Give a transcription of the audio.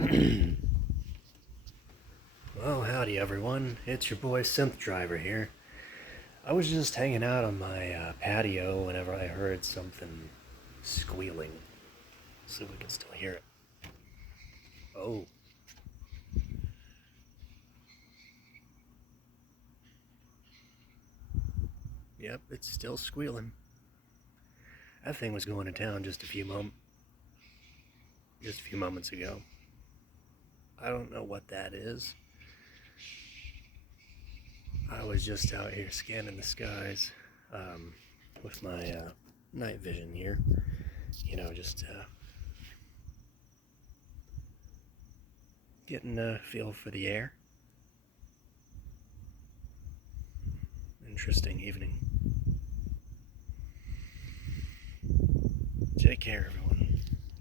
Well, howdy everyone. It's your boy Synth Driver here. I was just hanging out on my patio whenever I heard something squealing. See if we can still hear it. Oh, yep, it's still squealing. That thing was going to town just a few moments ago. I don't know what that is. I was just out here scanning the skies with my night vision here. Just getting a feel for the air. Interesting evening. Take care, everyone.